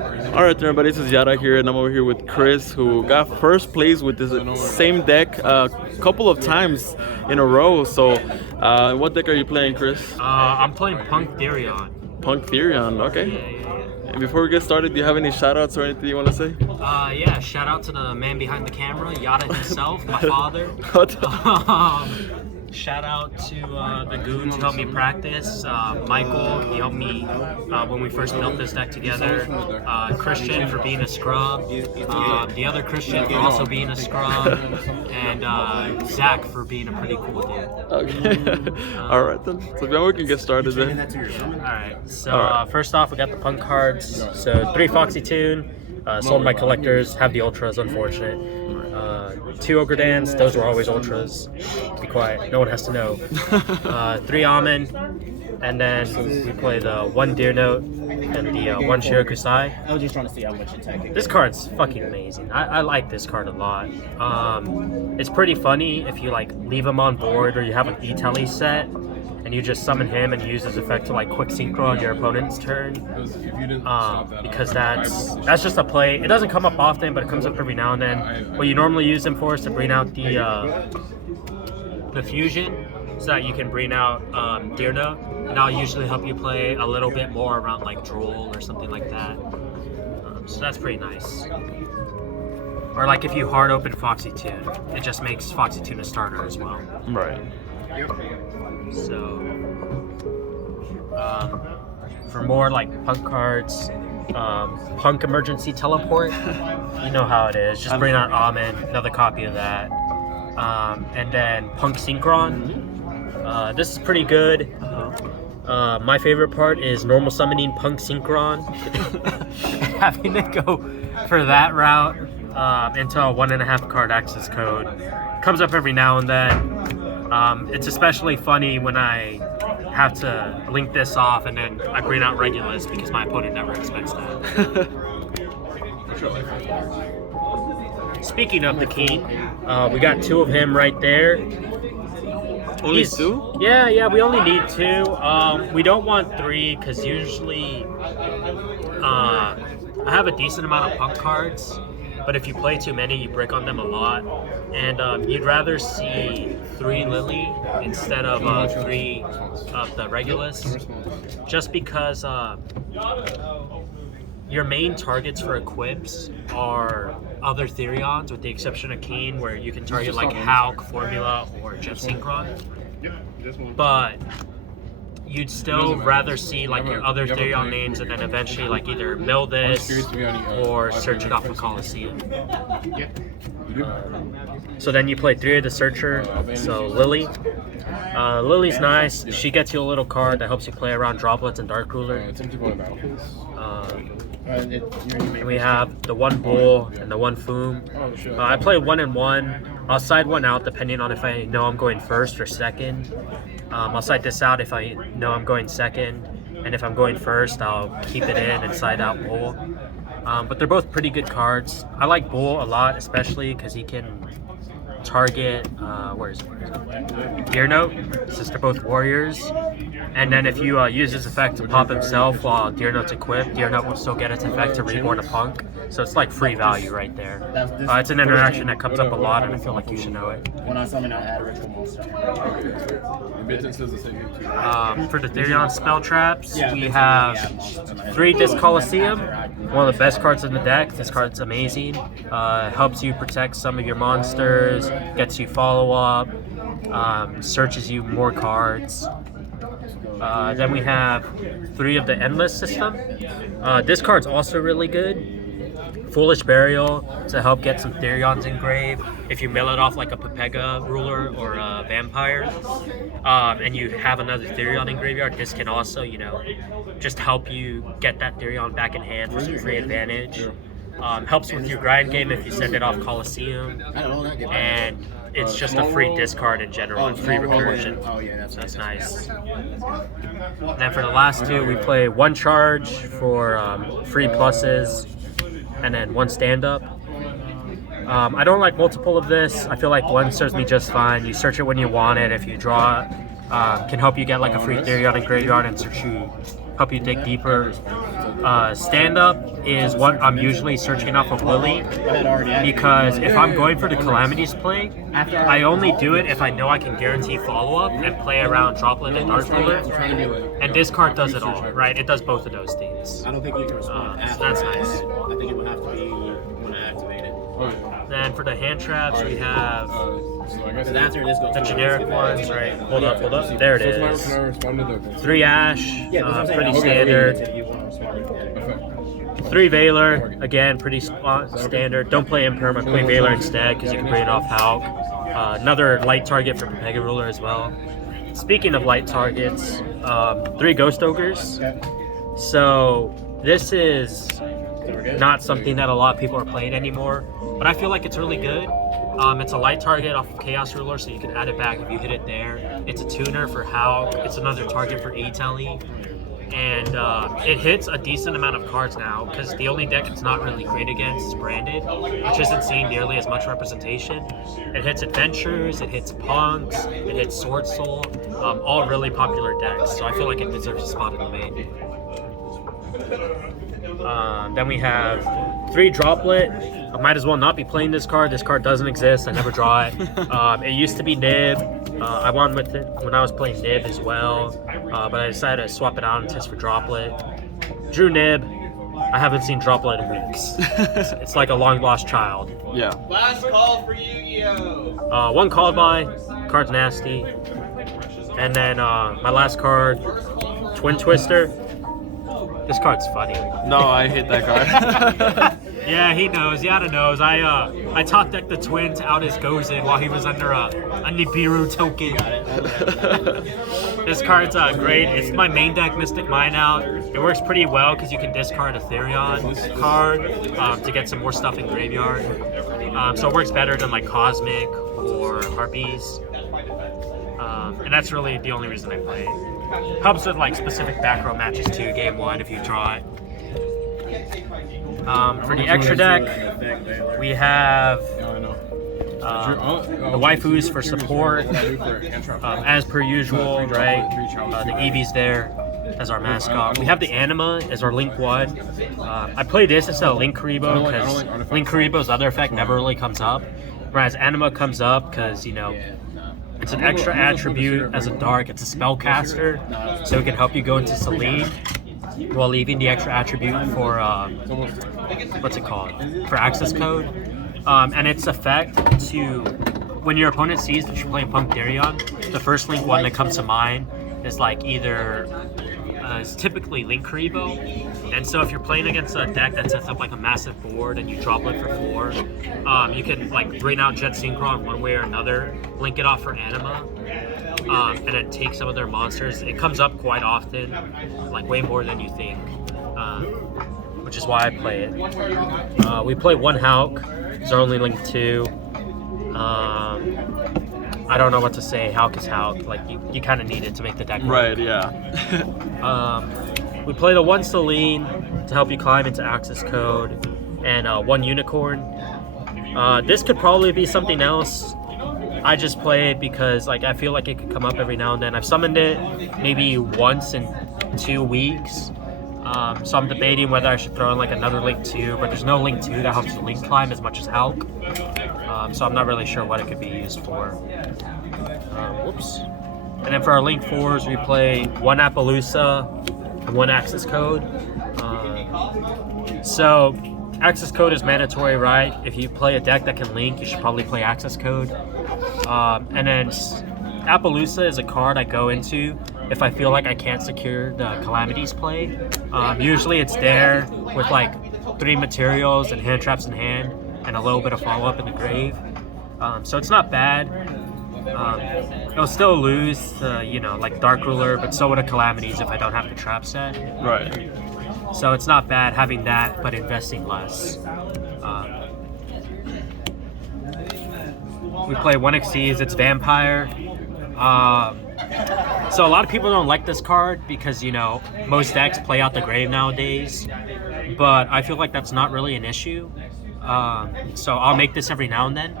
Alright everybody, this is Yara here and I'm over here with Chris who got first place with this same deck a couple of times in a row. So what deck are you playing, Chris? I'm playing Punk Therion. Punk Therion, okay. Yeah. And before we get started, do you have any shout outs or anything you want to say? Yeah, shout out to the man behind the camera, Yada himself, my father. Shout out to the goons who helped me practice. Michael, he helped me when we first built this deck together. Christian for being a scrub. The other Christian for also being a scrub. And Zach for being a pretty cool dude. Okay. Alright then. So then we can get started then. Alright, so first off, we got the punk cards. So 3 Foxy Tune, sold by collectors, have the ultras, unfortunate. 2 Ogre Dans, those were always ultras. Be quiet, no one has to know. 3 Almond, and then we play the 1 Deer Note and the 1 Shirakusai. I was just trying to see how much attack. This card's fucking amazing. I like this card a lot. It's pretty funny if you like leave him on board or you have an E-Tele set and you just summon him and use his effect to like quick synchro on your opponent's turn. Because that's just a play. It doesn't come up often, but it comes up every now and then. What you normally use him for is to bring out the fusion, so that you can bring out Deer Note, and I'll usually help you play a little bit more around like Drool or something like that. So that's pretty nice. Or like if you hard open Foxy Tune, it just makes Foxy Tune a starter as well. Right. So, for more like punk cards, Punk Emergency Teleport, you know how it is. Just bring out Almond, another copy of that. And then Punk Synchron. This is pretty good. My favorite part is normal summoning Punk Synchron. Having to go for that route into a 1.5 card access code. Comes up every now and then. It's especially funny when I have to link this off and then I bring out Regulus because my opponent never expects that. Speaking of the king, we got 2 of him right there. Only 2? Yeah, we only need 2. We don't want 3 because usually I have a decent amount of punk cards. But if you play too many, you break on them a lot. And you'd rather see 3 Lily instead of 3 of the Regulus. Just because your main targets for equips are other Therions, with the exception of Kane, where you can target like Hulk, Formula, or Jet Synchron. But you'd still rather see like your other Therion names and then eventually like either mill this or search it off of Coliseum. So then you play 3 of the Searcher. So Lily. Lily's nice. She gets you a little card that helps you play around Droplets and Dark Ruler. And we have the 1 Bull and the 1 Foom. I play 1 and 1. I'll side 1 out depending on if I know I'm going first or second. I'll side this out if I know I'm going second, and if I'm going first, I'll keep it in and side out Bull. But they're both pretty good cards. I like Bull a lot, especially because he can target, where is it? Deer Note, since they're both warriors. And then if you use his effect to pop himself while Deer Note's equipped, Deer Note will still get its effect to reborn a punk. So it's like free value right there. It's an interaction that comes up a lot, and I feel like you should know it. When I summon, I add a ritual monster. For the Therion spell traps, we have 3 Disc Coliseum, one of the best cards in the deck. This card's amazing. Helps you protect some of your monsters, gets you follow-up, searches you more cards. Then we have 3 of the Endless system. This card's also really good. Foolish Burial to help get some Therions engraved. If you mill it off like a Pepega ruler or a vampire, and you have another Therion in graveyard, this can also, just help you get that Therion back in hand for some free advantage. Helps with your grind game if you send it off Coliseum. And it's just a free discard in general and free recursion. So that's nice. And then for the last 2, we play 1 charge for free pluses, and then 1 stand-up. I don't like multiple of this. I feel like 1 serves me just fine. You search it when you want it. If you draw it, can help you get like a free Therion in graveyard and help you dig deeper. Stand up is what I'm usually searching off of Willie, because if I'm going for the Calamities play, I only do it if I know I can guarantee follow up and play around Droplet and Dark Ruler. And this card does it all, right? It does both of those things. I don't think you can respond. So that's nice. I think it would have to be when I activate it. Then for the hand traps, we have Because after this goes the generic ones, right? Hold up. There it is. 3 Ash, pretty standard. 3 Valor, again, pretty standard. Don't play Imperma, play Valor instead because you can bring it off Hulk. Another light target for Pega Ruler as well. Speaking of light targets, 3 Ghost Ogres. So this is not something that a lot of people are playing anymore, but I feel like it's really good. It's a light target off of Chaos Ruler, so you can add it back if you hit it there. It's a tuner for Hulk. It's another target for E-Telly. And it hits a decent amount of cards now, because the only deck it's not really great against is Branded, which isn't seeing nearly as much representation. It hits Adventures, it hits Punks, it hits Sword Soul, all really popular decks, so I feel like it deserves a spot in the main. Then we have 3 Droplet. I might as well not be playing this card. This card doesn't exist. I never draw it. It used to be Nib. I won with it when I was playing Nib as well, but I decided to swap it out and test for Droplet. Drew Nib. I haven't seen Droplet in weeks. It's like a long lost child. Yeah. Last call for Yu-Gi-Oh! 1 called by, card's nasty. And then my last card, Twin Twister. This card's funny. No, I hate that card. Yeah, he knows. Yada knows. I top decked the Twins out as Gozen while he was under a Nibiru token. This card's great. It's my main deck Mystic Mine out. It works pretty well because you can discard a Therion card to get some more stuff in graveyard. So it works better than like Cosmic or Harpies. And that's really the only reason I play it. Helps with like specific back row matches too, game 1 if you draw it. For the extra deck, we have the waifus for support, as per usual, right? The Eevee's there as our mascot. We have the Anima as our Link 1. I play this instead of Link Karibo because Link Karibo's other effect never really comes up, whereas Anima comes up because, you know, it's an extra attribute as a dark. It's a spellcaster, so it can help you go into Celine while leaving the extra attribute for what's it called? For access code. And its effect to when your opponent sees that you're playing Punk Therion, the first Link 1 that comes to mind is like either is typically Link Karibo. And so if you're playing against a deck that sets up like a massive board and you drop it for 4, you can like bring out Jet Synchron one way or another, link it off for Anima, and then take some of their monsters. It comes up quite often, like way more than you think, which is why I play it. We play 1 Hulk, it's our only Link 2. I don't know what to say. Hulk is Hulk. Like you kind of need it to make the deck work. Right, yeah. We play the 1 Celine to help you climb into access code, and 1 Unicorn. This could probably be something else. I just play it because like I feel like it could come up every now and then. I've summoned it maybe once in 2 weeks. So I'm debating whether I should throw in like another Link 2, but there's no Link 2 that helps you Link climb as much as Hulk. So I'm not really sure what it could be used for. Whoops. And then for our Link 4s, we play 1 Appaloosa and 1 Access Code. So Access Code is mandatory, right? If you play a deck that can Link, you should probably play Access Code. And then Appaloosa is a card I go into if I feel like I can't secure the Calamities play. Usually it's there with like 3 materials and hand traps in hand and a little bit of follow-up in the grave. So it's not bad. It'll still lose the, you know, like Dark Ruler, but so would a Calamities if I don't have the trap set. Right. So it's not bad having that, but investing less. We play 1 Xyz, it's Vampire. So a lot of people don't like this card because, you know, most decks play out the grave nowadays, but I feel like that's not really an issue. So I'll make this every now and then.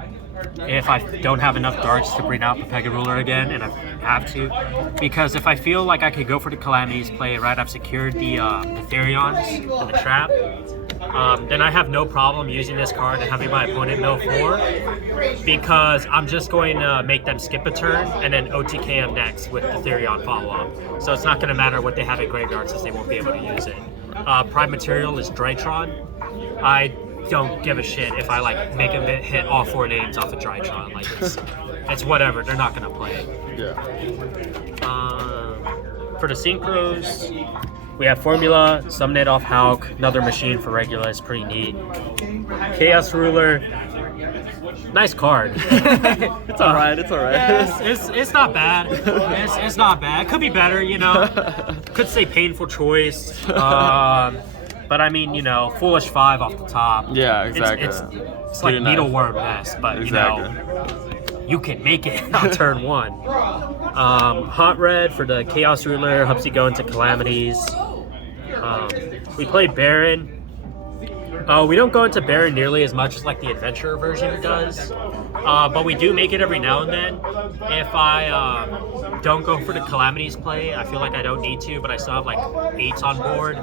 if I don't have enough darts to bring out the Pega Ruler again, and I have to, because if I feel like I could go for the Calamities play, right, I've secured the Therions and the trap, then I have no problem using this card and having my opponent mill 4, because I'm just going to make them skip a turn and then OTK them next with the Therion follow-up. So it's not going to matter what they have in graveyard since they won't be able to use it. Prime material is Drytron. I don't give a shit if I like make them hit all 4 names off of Drytron. Like it's whatever. They're not gonna play. Yeah. For the synchros, we have Formula, Summonate off Hulk, another machine for regular. It's pretty neat. Chaos Ruler, nice card. It's alright. It's alright. Yeah, it's not bad. It's not bad. Could be better, you know. Could say painful choice. But I mean, you know, Foolish 5 off the top. Yeah, exactly. It's like needleworm mess, but exactly. You know, you can make it on turn 1. Hot Red for the Chaos Ruler helps you go into Calamities. We play Baron. We don't go into Baron nearly as much as like the Adventurer version does, but we do make it every now and then. If I don't go for the Calamities play, I feel like I don't need to, but I still have like 8s on board.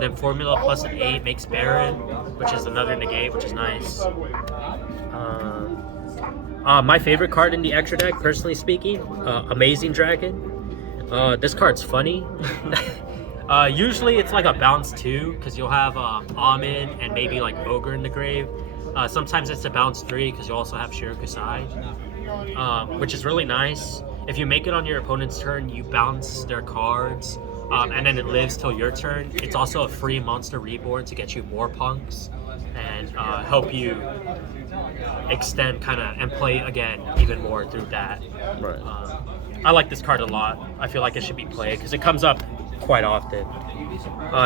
Then Formula plus an 8 makes Baron, which is another negate, which is nice. My favorite card in the extra deck, personally speaking, Amazing Dragon. This card's funny. Usually it's like a bounce 2, because you'll have Amin and maybe like Ogre in the grave. Sometimes it's a bounce 3, because you also have Shirakusai, which is really nice. If you make it on your opponent's turn, you bounce their cards, and then it lives till your turn. It's also a free monster reborn to get you more punks and help you extend kind of and play again even more through that. Right. I like this card a lot. I feel like it should be played because it comes up quite often.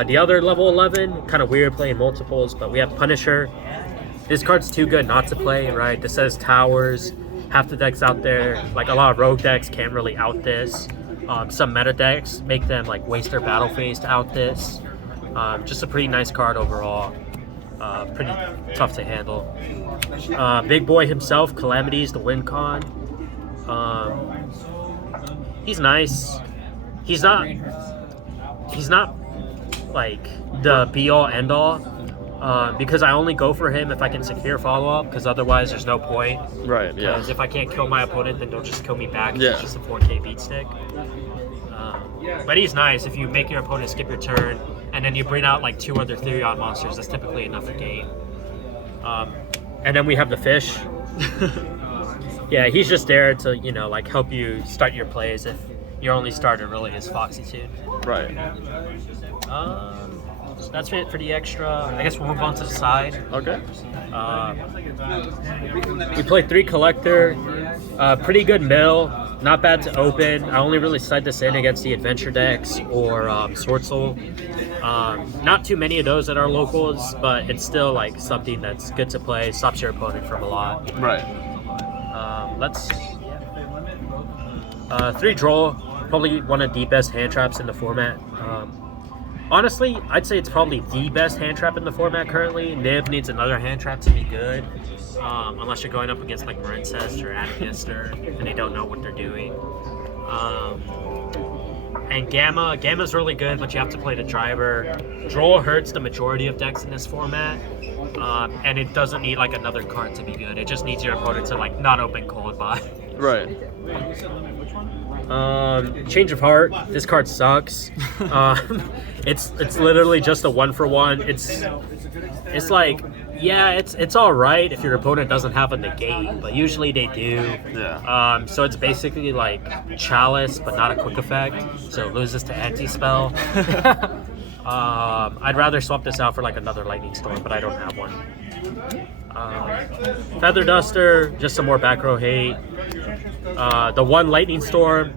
The other level 11, kind of weird playing multiples, but we have Punisher. This card's too good not to play, right? This says Towers. Half the decks out there, like a lot of rogue decks, can't really out this. Some meta decks make them like waste their battle phase to out this. Just a pretty nice card overall. Pretty tough to handle. Big boy himself, Calamities, the win con. He's nice. He's not like the be all end all, because I only go for him if I can secure follow up, because otherwise there's no point. Right. Yeah. Because if I can't kill my opponent, then don't just kill me back. Yeah. It's just a 4K beat stick. But he's nice if you make your opponent skip your turn and then you bring out like 2 other Therion monsters. That's typically enough for game. And then we have the fish. Yeah, he's just there to, you know, like help you start your plays if your only starter really is Foxytune. Right. So that's it for the extra. I guess we'll move on to the side. Okay. We play 3 Collector. Pretty good mill. Not bad to open. I only really slide this in against the Adventure decks or Sword Soul. Not too many of those at our locals, but it's still like something that's good to play. Stops your opponent from a lot. Right. Let's 3 Droll, probably one of the best hand traps in the format. Honestly, I'd say it's probably the best hand trap in the format currently. Nib needs another hand trap to be good, unless you're going up against like Marincest or Anakister and they don't know what they're doing. And Gamma's really good, but you have to play the driver. Droll hurts the majority of decks in this format, and it doesn't need like another card to be good. It just needs your opponent to like not open cold buy. Right. Change of Heart. This card sucks. It's literally just a 1-for-1. It's like, yeah, it's all right if your opponent doesn't have a negate, but usually they do. Yeah. So it's basically like Chalice, but not a quick effect, so it loses to anti-spell. I'd rather swap this out for like another Lightning Storm, but I don't have one. Feather Duster, just some more back row hate. The one Lightning Storm,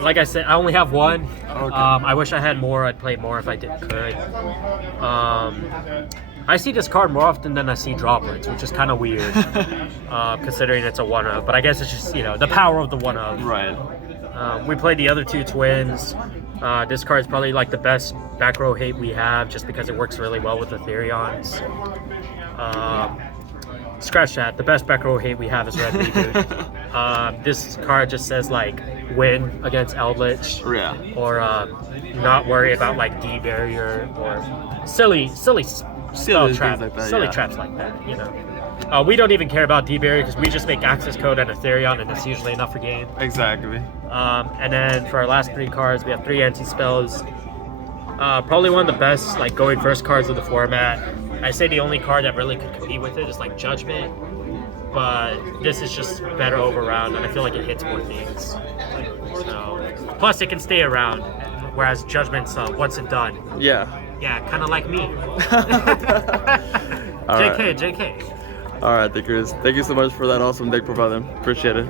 like I said, I only have one. Okay. I wish I had more. I'd play more if I could. I see this card more often than I see Droplets, which is kind of weird, considering it's a 1-of. But I guess it's just, you know, the power of the 1-of. Right. We played the other 2 twins. This card's probably like the best back row hate we have, just because it works really well with the Therions. Scratch that. The best back row hate we have is Red Reboot. This card just says like win against Eldritch, Yeah. or not worry about like D barrier or silly spell things trap, like that, silly yeah. traps like that. You know, we don't even care about D barrier because we just make access code and a Therion, and it's usually enough for game. Exactly. And then for our last 3 cards, we have 3 anti-spells. Probably one of the best like going first cards of the format. I say the only card that really could compete with it is like Judgment, but this is just better over round, and I feel like it hits more things. So, plus it can stay around, whereas Judgment's once and done. Yeah. Yeah, kind of like me. All right. JK. All right, Chris. Thank you so much for that awesome deck providing. Appreciate it.